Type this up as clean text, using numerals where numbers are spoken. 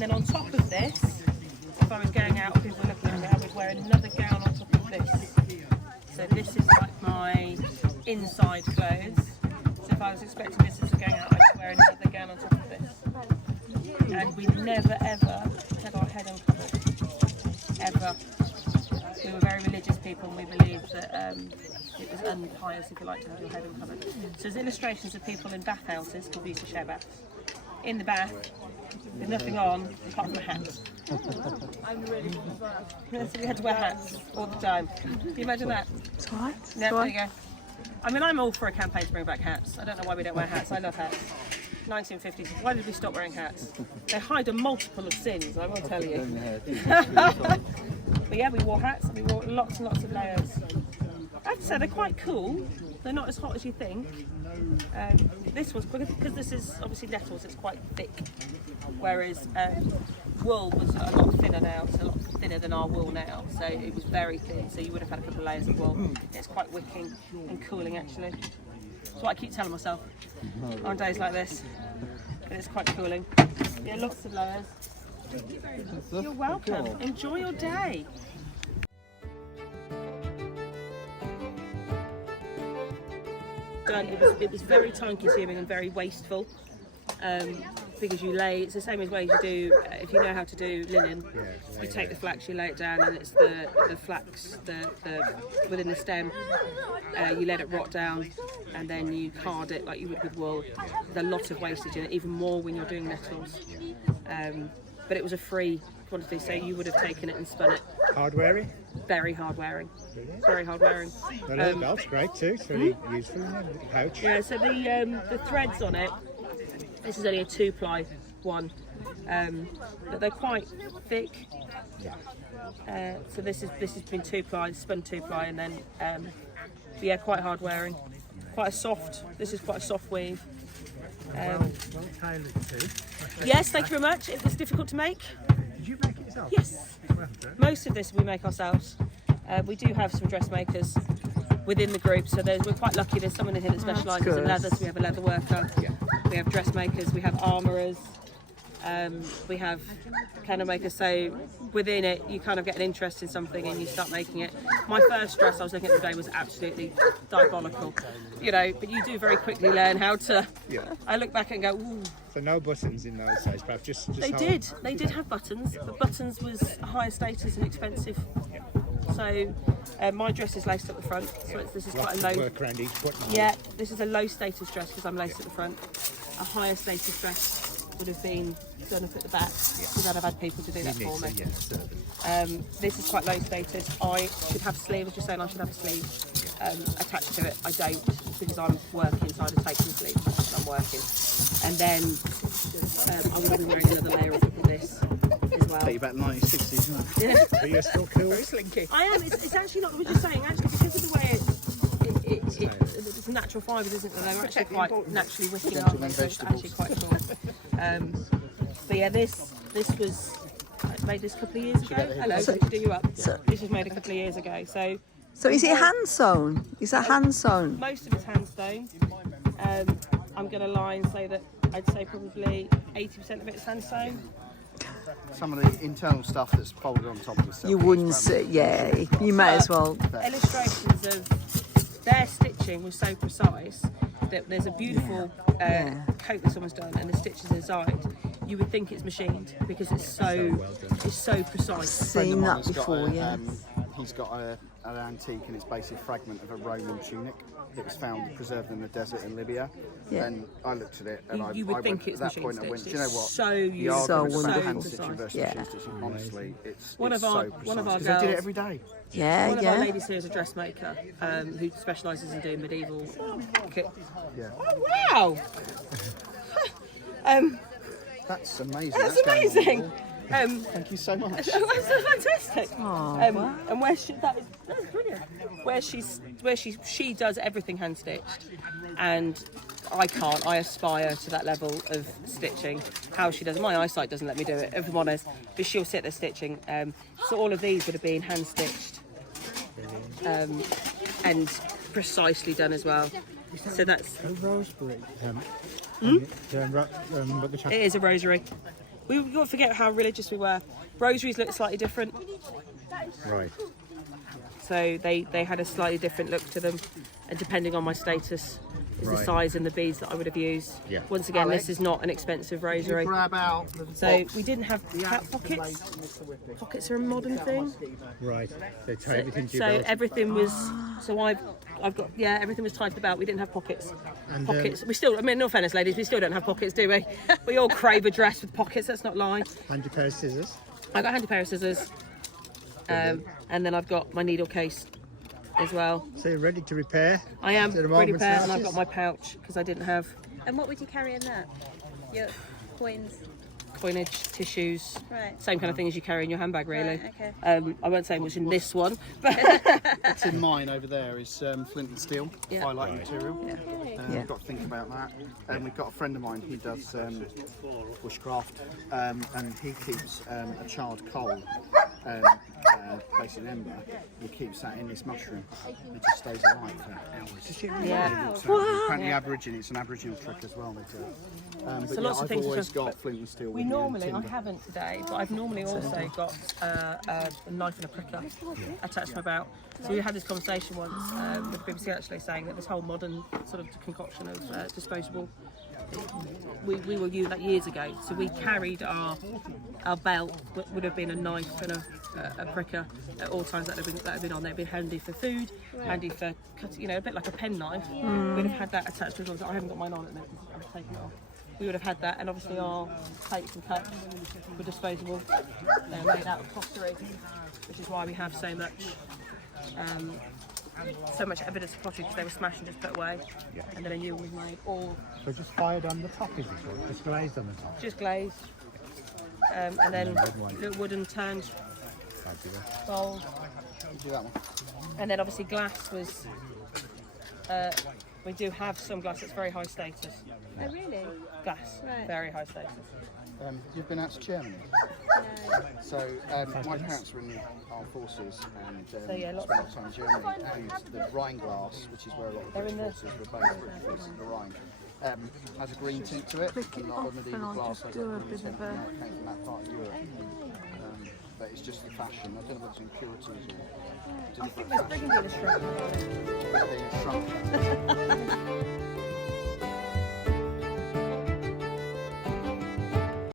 And then on top of this, if I was going out, people were looking at me, I would wear another gown on top of this. So this is like my inside clothes. So if I was expecting visitors going out, I would wear another gown on top of this. And we never ever had our head uncovered, ever. We were very religious people, and we believed that it was unpious, if you like, to have your head uncovered. So there's illustrations of people in bathhouses, because we used to share baths, in the bath, with nothing on, apart from a hat. So we had to wear hats all the time. Can you imagine that? It's alright. Yeah, there you go. I mean, I'm all for a campaign to bring back hats. I don't know why we don't wear hats. I love hats. 1950s. Why did we stop wearing hats? They hide a multiple of sins, I will tell you. But yeah, we wore hats and we wore lots and lots of layers. I have to say, they're quite cool. They're not as hot as you think. This one's quicker because this is obviously nettles, it's quite thick. Whereas wool was a lot thinner now, so a lot thinner than our wool now. So it was very thin, so you would have had a couple of layers of wool. It's quite wicking and cooling actually. That's what I keep telling myself on days like this. But it's quite cooling. Yeah, lots of layers. You're welcome. Enjoy your day. It was very time consuming and very wasteful because you lay, it's the same as way you do, if you know how to do linen, you take the flax, you lay it down, and it's the flax within the stem, you let it rot down and then you card it like you would with wool. There's a lot of wastage in it, even more when you're doing nettles. But it was a free quantity, so you would have taken it and spun it. Hard wearing? Very hard wearing. Very hard wearing. The leather belt's great too, it's really useful, isn't it? Pouch. Yeah, so the threads on it, this is only a 2-ply one, but they're quite thick. So this has been 2-ply, spun 2-ply, and then yeah, quite hard wearing. Quite a soft. This is quite a soft weave. Well tailored too. Yes, thank you very much. It was difficult to make. Did you make it yourself? Yes. Most of this we make ourselves. We do have some dressmakers within the group, so we're quite lucky. There's someone in here that specialises in leather, so we have a leather worker, we have dressmakers, we have armourers, we have candle makers, so within it you kind of get an interest in something and you start making it. My first dress I was looking at today was absolutely diabolical, you know, but you do very quickly learn how to. I look back and go, ooh. So no buttons in those days, perhaps just They did have buttons, but buttons was higher status and expensive. So my dress is laced at the front, so this is quite a low. Work around each button. Yeah, this is a low status dress because I'm laced at the front. A higher status dress would have been done up at the back because I'd have had people to do that for me. This is quite low status. I should have sleeves, just saying I should have a sleeve attached to it. I don't because I'm working, so I just take some sleeves because I'm working. And then I will be wearing another layer on top of this as well. Take you back 1960s, isn't it? Yeah. But you're still cool. Very slinky. I am. It's actually not. I was just saying, actually, because of the way it's natural fibres, isn't it? They're actually quite naturally wicking up. So it's actually quite cool. But yeah, this was I made this a couple of years ago. Hello, to do you up. This was made a couple of years ago. So is it hand sewn? Is that hand sewn? Most of it's hand sewn. I'm going to lie and say that I'd say probably 80% of it is hand sewn. Some of the internal stuff that's folded on top of the silk. You wouldn't see, yeah. You may as well. Illustrations of their stitching was so precise that there's a beautiful coat that someone's done, and the stitches inside. You would think it's machined because it's so precise. I've seen that before, yeah. He's got an antique, and it's basically a fragment of a Roman tunic that was found preserved in the desert in Libya. Yeah. And I looked at it, and you would think it's at that machine point I went, stitched. do you know what? So the argument about hand precise. stitching versus machine stitching, honestly, it's One of our because girls they did it every day. Yeah, One of our ladies here is a dressmaker who specialises in doing medieval kit. Yeah. Oh wow! That's amazing. That's amazing. Thank you so much. That's fantastic. Wow. And that's brilliant. Where she does everything hand stitched, and I can't. I aspire to that level of stitching. How she does it, my eyesight doesn't let me do it, if I'm honest. But she'll sit there stitching. So all of these would have been hand stitched, and precisely done as well. So that's A rosary. it is a rosary. We won't forget how religious we were. Rosaries looked slightly different. Right. So they had a slightly different look to them, and depending on my status is the Right. size and the beads that I would have used. Yeah. Once again, Alex, this is not an expensive rosary. Grab out the So box. we didn't have cap pockets. Pockets are a modern thing. Right. They tie everything to your So belt. everything was. So I've got everything was tied to the belt. We didn't have pockets. And, Pockets. We still. I mean, no offence, ladies, we still don't have pockets, do we? We all crave a dress with pockets. Let's not lie. And your pair of scissors. I got a handy pair of scissors, and then I've got my needle case as well. So you're ready to repair? I am To the ready moment's pair, and I've notice? got my pouch because I didn't have And what would you carry in that? Your coins. coinage, tissues, Right. same kind of thing as you carry in your handbag, really. Right, okay. I won't say what's in this one, but What's in mine over there is flint and steel, Yeah. highlight material. Yeah. I've got to think about that. And we've got a friend of mine who does bushcraft, and he keeps a charred coal, basically an ember. He keeps that in this mushroom. It just stays alive for hours. yeah. Apparently, Aborigine, it's an Aboriginal trick as well. They do. But So lots of I've things always just- got flint and steel. We with me and normally, I timber. haven't today, but I've normally also got a knife and a pricker attached to my belt. So we had this conversation once with the BBC actually saying that this whole modern sort of concoction of disposable, we were using that years ago. So we carried our belt would have been a knife and a pricker at all times that have been on there. It'd been handy for food, handy for cutting, a bit like a pen knife. We'd have had that attached to us. I haven't got mine on at the minute. I've taken it off. We would have had that, and obviously our plates and cups were disposable. They're made out of pottery, which is why we have so much evidence of pottery, because they were smashed and just put away. And then a new one was made, all So just fired on the top, is it? Just glazed on the top. just glazed, and then little wooden turned Fabulous. bowls, Do that one. and then obviously glass was. We do have some glass that's very high status. Oh, really? Glass, Right. very high status. You've been out to Germany. No. So my parents were in the armed forces and So, yeah, lots spent a lot of time in Germany. And the Rhine glass, which is where a lot of the They're in British the- forces were based, British forces of the Rhine, has a green tint to it. Click it and a lot off of medieval and I'll glass just has do that a green bit tint, of a- and it came from that part of Europe. But it's just the fashion. I don't know whether it's impurities or I think deliberate there's fashion. Brigham illustrated. But they shrunk.